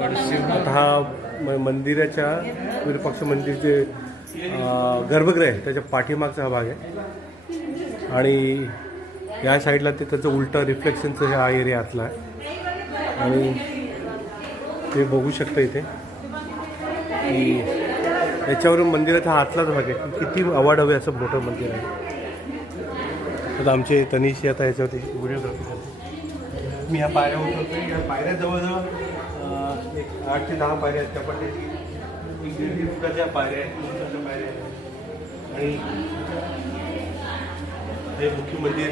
आता हा मंदिराच्या विरूपाक्ष मंदिरचे गर्भगृह आहे त्याच्या पाठीमागचा हा भाग आहे आणि या साईडला ते त्याचं उलटं रिफ्लेक्शनचं हा एरिया आतला आहे आणि ते बघू शकता इथे की याच्यावरून मंदिराचा हा आतलाच भाग आहे. किती अवाढव्य असं मोठं मंदिर आहे. आता आमचे तनिषी आता याच्यावरती व्हिडिओग्राफी करते. मी ह्या पायऱ्या उतरतो. या पायऱ्या जवळजवळ एक 8 ते 10 पायऱ्या आहेत. त्या पण त्याची 1-1.5 फुटाच्या पायऱ्या आहेत, 2 फुटाच्या पायऱ्या आहेत आणि हे मुख्य मंदिर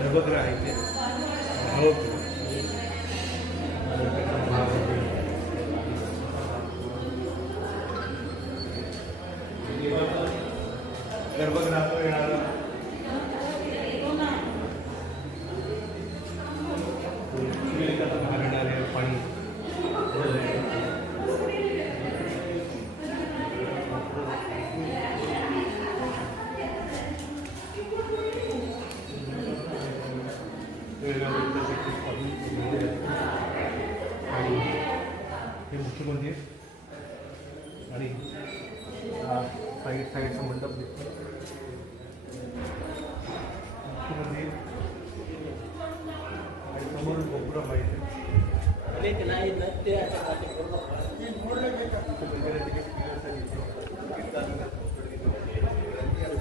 गर्भगृह आहे ते गर्भगृहात येणारा पाणी हे मुख्य मंदिर आणि साईडचा मंडप दिसतो. मुख्य मंदिर आणि समोर गोपुरम आहे.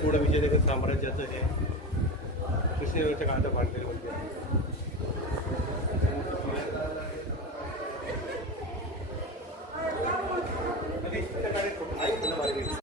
थोडं विजयनगर साम्राज्याचं हे कृष्णदेवच्या काळात बांधलेलं मंदिर.